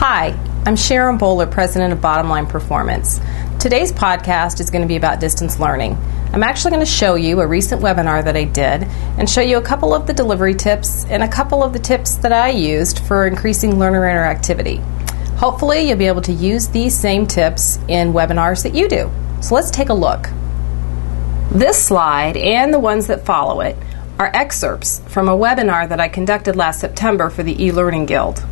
Hi, I'm Sharon Boller, President of Bottom Line Performance. Today's podcast is going to be about distance learning. I'm actually going to show you a recent webinar that I did and show you a couple of the delivery tips and a couple of the tips that I used for increasing learner interactivity. Hopefully you'll be able to use these same tips in webinars that you do. So let's take a look. This slide and the ones that follow it are excerpts from a webinar that I conducted last September for the eLearning Guild.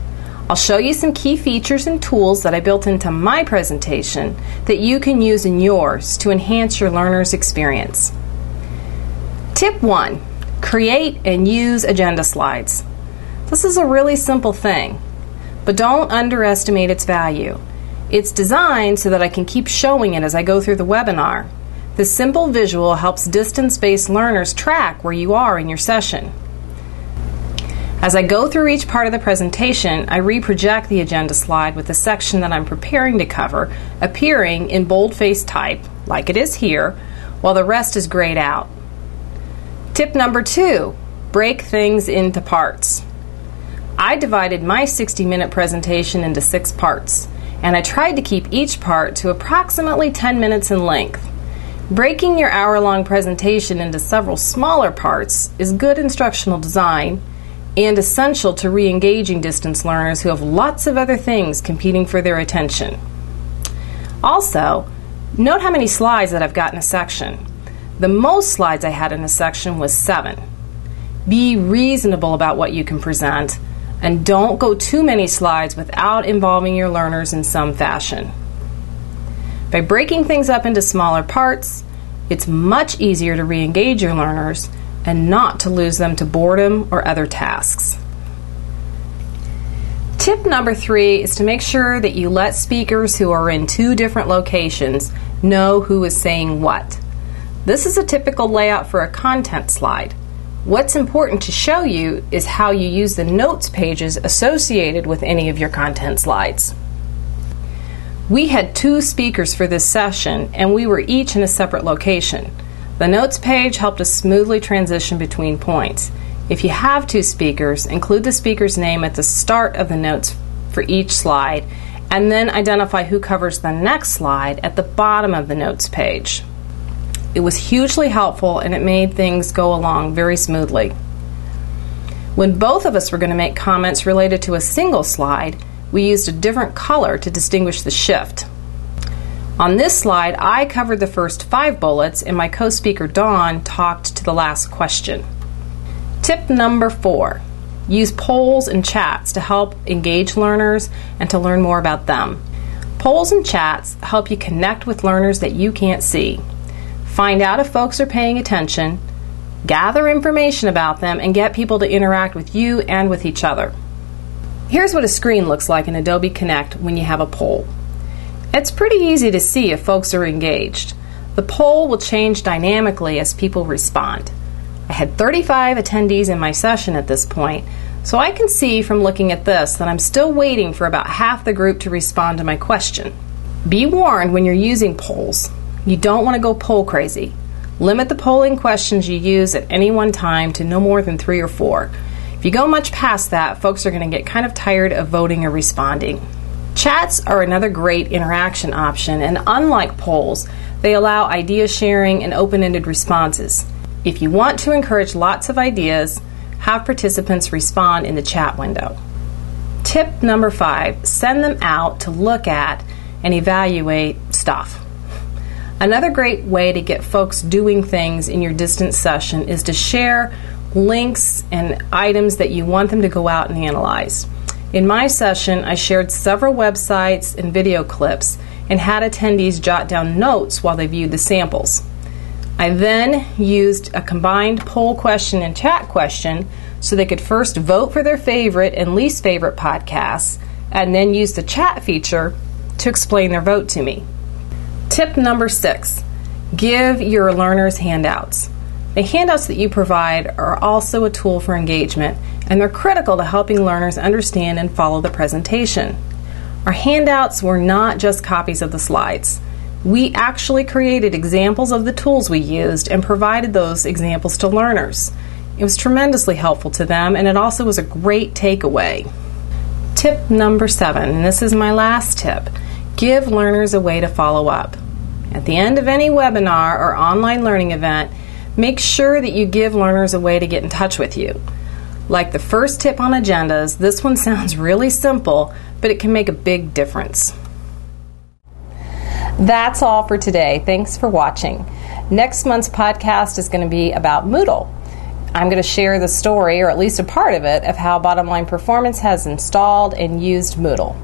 I'll show you some key features and tools that I built into my presentation that you can use in yours to enhance your learner's experience. Tip 1. Create and use agenda slides. This is a really simple thing, but don't underestimate its value. It's designed so that I can keep showing it as I go through the webinar. This simple visual helps distance-based learners track where you are in your session. As I go through each part of the presentation, I reproject the agenda slide with the section that I'm preparing to cover appearing in boldface type, like it is here, while the rest is grayed out. Tip number 2, break things into parts. I divided my 60-minute presentation into 6 parts, and I tried to keep each part to approximately 10 minutes in length. Breaking your hour-long presentation into several smaller parts is good instructional design and essential to re-engaging distance learners who have lots of other things competing for their attention. Also, note how many slides that I've got in a section. The most slides I had in a section was 7. Be reasonable about what you can present, and don't go too many slides without involving your learners in some fashion. By breaking things up into smaller parts, it's much easier to re-engage your learners and not to lose them to boredom or other tasks. Tip number 3 is to make sure that you let speakers who are in 2 different locations know who is saying what. This is a typical layout for a content slide. What's important to show you is how you use the notes pages associated with any of your content slides. We had 2 speakers for this session, and we were each in a separate location. The notes page helped us smoothly transition between points. If you have 2 speakers, include the speaker's name at the start of the notes for each slide, and then identify who covers the next slide at the bottom of the notes page. It was hugely helpful, and it made things go along very smoothly. When both of us were going to make comments related to a single slide, we used a different color to distinguish the shift. On this slide, I covered the first 5 bullets, and my co-speaker Dawn talked to the last question. Tip number 4, use polls and chats to help engage learners and to learn more about them. Polls and chats help you connect with learners that you can't see. Find out if folks are paying attention, gather information about them, and get people to interact with you and with each other. Here's what a screen looks like in Adobe Connect when you have a poll. It's pretty easy to see if folks are engaged. The poll will change dynamically as people respond. I had 35 attendees in my session at this point, so I can see from looking at this that I'm still waiting for about half the group to respond to my question. Be warned when you're using polls. You don't want to go poll crazy. Limit the polling questions you use at any one time to no more than 3 or 4. If you go much past that, folks are going to get kind of tired of voting or responding. Chats are another great interaction option, and unlike polls, they allow idea sharing and open-ended responses. If you want to encourage lots of ideas, have participants respond in the chat window. Tip number 5, send them out to look at and evaluate stuff. Another great way to get folks doing things in your distance session is to share links and items that you want them to go out and analyze. In my session, I shared several websites and video clips and had attendees jot down notes while they viewed the samples. I then used a combined poll question and chat question so they could first vote for their favorite and least favorite podcasts and then use the chat feature to explain their vote to me. Tip number 6, give your learners handouts. The handouts that you provide are also a tool for engagement, and they're critical to helping learners understand and follow the presentation. Our handouts were not just copies of the slides. We actually created examples of the tools we used and provided those examples to learners. It was tremendously helpful to them, and it also was a great takeaway. Tip number 7, and this is my last tip. Give learners a way to follow up. At the end of any webinar or online learning event, make sure that you give learners a way to get in touch with you. Like the first tip on agendas, this one sounds really simple, but it can make a big difference. That's all for today. Thanks for watching. Next month's podcast is going to be about Moodle. I'm going to share the story, or at least a part of it, of how Bottom Line Performance has installed and used Moodle.